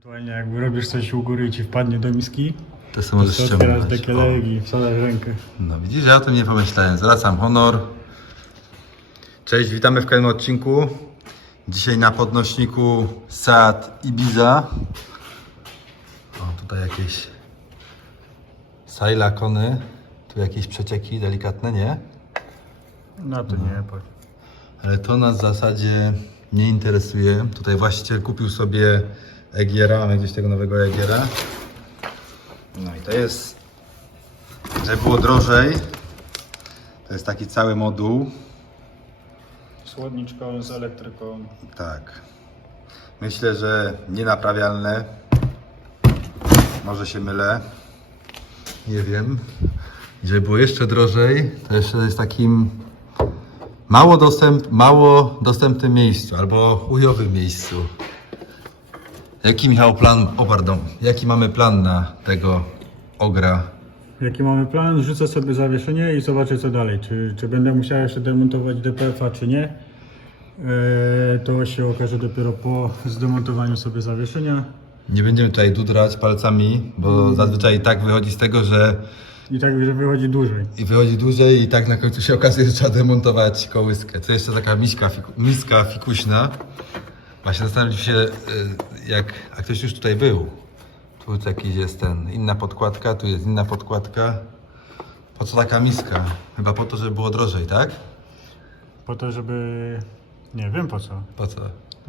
Ewentualnie jakby robisz coś u góry i ci wpadnie do miski, To sobie możesz to otwierasz ściągnąć. dekielek i wsadzasz rękę. No widzisz, ja o tym nie pomyślałem. Zwracam honor. Cześć, witamy w kolejnym odcinku. Dzisiaj na podnośniku Seat Ibiza. O, tutaj jakieś sajlakony. Tu jakieś przecieki delikatne, nie? No to nie, po... Ale to nas w zasadzie nie interesuje. Tutaj właściciel kupił sobie Egiera, mamy gdzieś tego nowego Egiera. No i to jest, żeby było drożej, to jest taki cały moduł. Słodniczką z elektryką. Tak. Myślę, że nienaprawialne. Może się mylę. Nie wiem. Żeby było jeszcze drożej, to jeszcze jest takim mało, dostęp, mało dostępnym miejscu albo ujowym miejscu. Jaki Michał plan, o pardon, jaki mamy plan na tego ogra? Jaki mamy plan? Rzucę sobie zawieszenie i zobaczę co dalej. Czy, czy będę musiał jeszcze demontować DPF-a, czy nie. Eee, to się okaże dopiero po zdemontowaniu sobie zawieszenia. Nie będziemy tutaj dudrać palcami, bo zazwyczaj i tak wychodzi z tego, że I tak, że wychodzi dłużej. I wychodzi dłużej i tak na końcu się okazuje, że trzeba demontować kołyskę. To jeszcze taka miska, fiku, miska fikuśna. Właśnie zastanawiam się, y, jak, a ktoś już tutaj był. Tu jakiś jest ten, inna podkładka, tu jest inna podkładka. Po co taka miska? Chyba po to, żeby było drożej, tak? Po to, żeby... Nie wiem po co. Po co?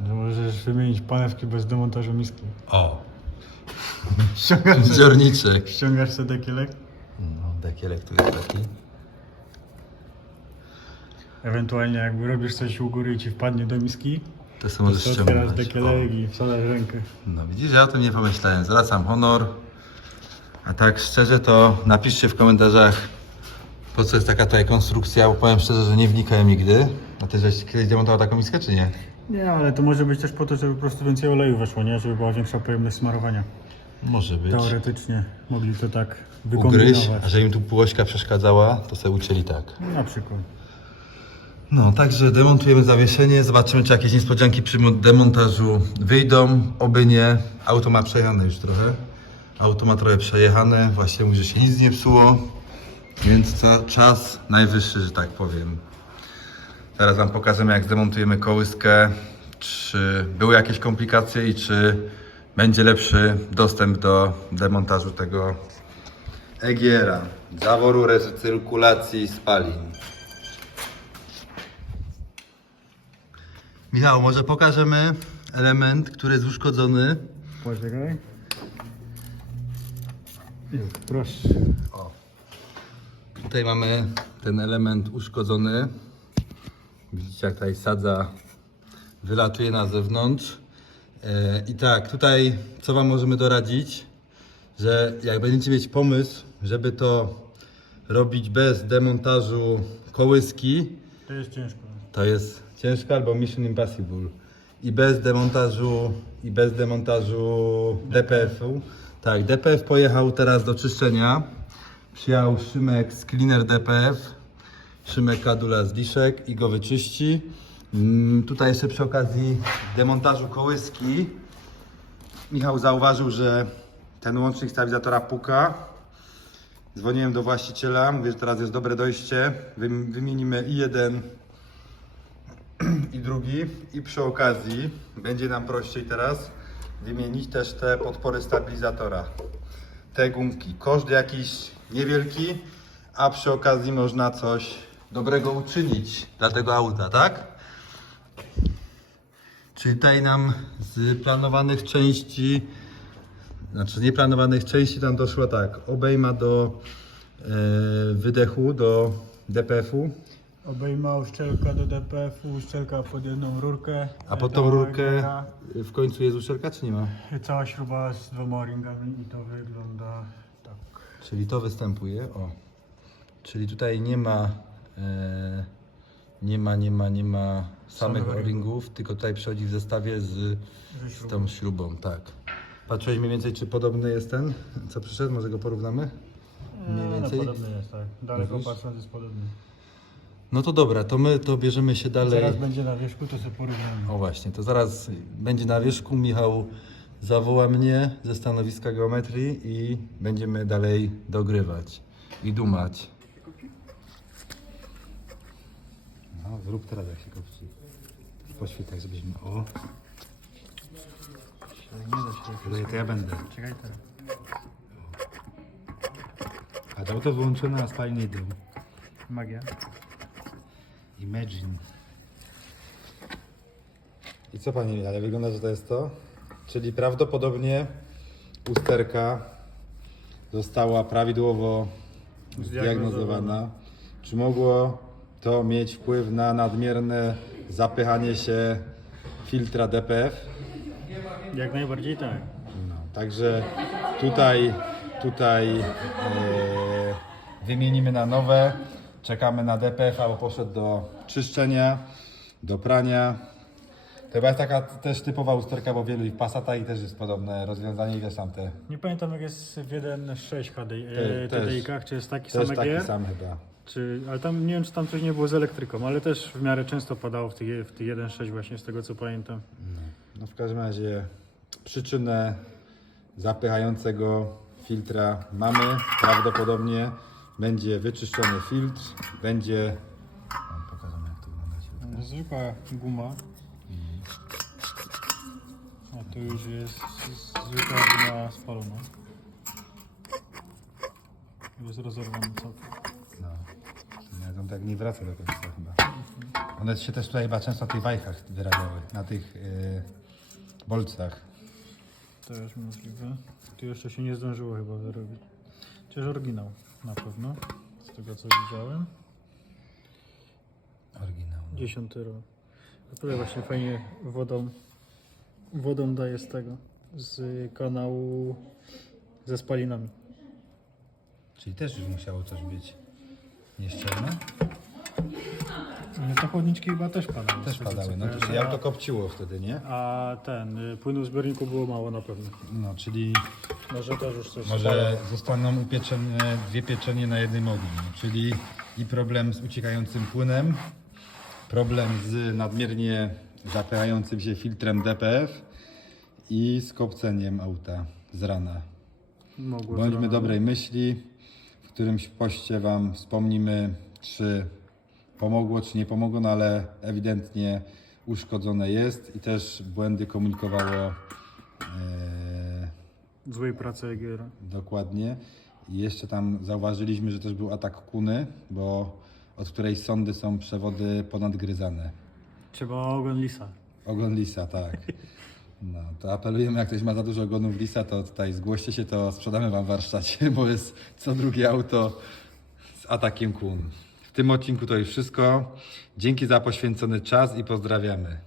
Że możesz wymienić panewki bez demontażu miski. O, Ściągasz sobie, dziorniczek. ściągasz sobie dekielek. No, dekielek tu jest taki. Ewentualnie jakby robisz coś u góry i ci wpadnie do miski, To to możesz ściągnąć. O. dekielek i wsadzasz rękę. No widzisz, ja o tym nie pomyślałem. Zwracam honor. A tak szczerze to napiszcie w komentarzach, po co jest taka tutaj konstrukcja, bo powiem szczerze, że nie wnikałem nigdy. A ty żeś kiedyś demontował taką miskę, czy nie? Nie, ale to może być też po to, żeby po prostu więcej oleju weszło, nie? Żeby była większa pojemność smarowania. Może być. Teoretycznie mogli to tak Ugryź, wykombinować. a że im tu półośka przeszkadzała, to sobie ucięli tak. Na przykład. No, także demontujemy zawieszenie, zobaczymy, czy jakieś niespodzianki przy mo- demontażu wyjdą, oby nie. Auto ma przejechane już trochę. Auto ma trochę przejechane, właśnie mówi, że się nic nie psuło, więc czas najwyższy, że tak powiem. Teraz Wam pokażemy, jak zdemontujemy kołyskę, czy były jakieś komplikacje i czy będzie lepszy dostęp do demontażu tego Egiera, zaworu recyrkulacji spalin. Michał, może pokażemy element, który jest uszkodzony. Poczekaj. Już, proszę. O. Tutaj mamy ten element uszkodzony. Widzicie, jak tutaj sadza wylatuje na zewnątrz. E, I tak, tutaj co Wam możemy doradzić, że jak będziecie mieć pomysł, żeby to robić bez demontażu kołyski, To jest ciężko. To jest ciężko albo Mission Impossible. I bez demontażu, i bez demontażu DPF-u. Tak, DPF pojechał teraz do czyszczenia. Przyjechał Szymek z Cleaner DPF. Szymek Kadula z Liszek i go wyczyści. Mm, tutaj jeszcze przy okazji demontażu kołyski Michał zauważył, że ten łącznik stabilizatora puka. Dzwoniłem do właściciela, mówię, że teraz jest dobre dojście. Wym- Wymienimy i jeden i drugi i przy okazji będzie nam prościej teraz wymienić też te podpory stabilizatora. Te gumki. Koszt jakiś niewielki, a przy okazji można coś dobrego uczynić dla tego auta, tak? Czyli tutaj nam z planowanych części, znaczy nieplanowanych części tam doszło tak, obejma do e, wydechu, do DPF-u, Obejma uszczelka do DPF-u, uszczelka pod jedną rurkę. A pod tą rurkę w końcu jest uszczelka, czy nie ma? Cała śruba z dwoma o-ringami i to wygląda tak. Czyli to występuje, o. Czyli tutaj nie ma, e, nie ma, nie ma, nie ma samych o-ringów, tylko tutaj przychodzi w zestawie z, z tą śrubą, tak. Patrzyłeś mniej więcej, czy podobny jest ten, co przyszedł? Może go porównamy? Mniej No, więcej? podobny jest, tak. Daleko Mówisz? patrząc jest podobny. No to dobra, to my to bierzemy się dalej. Zaraz będzie na wierzchu, to sobie porównamy. O właśnie, to zaraz będzie na wierzchu. Michał zawoła mnie ze stanowiska geometrii i będziemy dalej dogrywać i dumać. No, zrób teraz jak się kopci. Poświetaj, żebyśmy... O! Nie da się. To ja będę. Czekaj teraz. A to wyłączone, a spaliny dym. Magia. Imagine. I co pani, ale wygląda, że to jest to? Czyli prawdopodobnie usterka została prawidłowo zdiagnozowana. Czy mogło to mieć wpływ na nadmierne zapychanie się filtra DPF? Jak najbardziej tak. No, także tutaj, tutaj e, wymienimy na nowe. Czekamy na DPF, albo poszedł do czyszczenia, do prania. To chyba jest taka też typowa usterka, bo w wielu Passatach i też jest podobne rozwiązanie i też tam te Nie pamiętam jak jest w 1.6 HD, Te- e, też. TDI-kach, czy jest taki też sam taki EGR, sam chyba. czy, ale tam nie wiem czy tam coś nie było z elektryką, ale też w miarę często padało w tych, w tych 1.6 właśnie z tego co pamiętam. No w każdym razie przyczynę zapychającego filtra mamy. Prawdopodobnie będzie wyczyszczony filtr, będzie... Pokażemy jak to wygląda. Zwykła guma. A tu już jest zwykła guma spalona. Jest rozerwany całkiem. No. Tak nie wraca do końca chyba. One się też tutaj chyba często na tych wajchach wyrabiały, na tych yy, bolcach. To jest możliwe. Tu jeszcze się nie zdążyło chyba wyrobić. Chociaż oryginał na pewno. Z tego co widziałem. Oryginał. 10 rok. A tutaj właśnie fajnie wodą, wodą daje z tego, z kanału ze spalinami. Czyli też już musiało coś być nieszczelne? No, Te chłodniczki chyba też padały. Też padały, no czyli auto kopciło wtedy, nie? A ten, y, płynu w zbiorniku było mało na pewno. No, czyli Może też już coś może zostaną upieczone dwie pieczenie na jednym ogniu, czyli i problem z uciekającym płynem, problem z nadmiernie zapychającym się filtrem DPF i z kopceniem auta z rana. mogło Bądźmy zrobić. dobrej myśli. W którymś poście Wam wspomnimy, czy pomogło, czy nie pomogło, no ale ewidentnie uszkodzone jest i też błędy komunikowało e, Złej pracy Egiera. dokładnie. I jeszcze tam zauważyliśmy, że też był atak kuny, bo od której sądy są przewody ponadgryzane. Trzeba ogon lisa. Ogon lisa, tak. No, to apelujemy, jak ktoś ma za dużo ogonów lisa, to tutaj zgłoście się, to sprzedamy Wam w warsztacie, bo jest co drugie auto z atakiem kun. W tym odcinku to już wszystko. Dzięki za poświęcony czas i pozdrawiamy.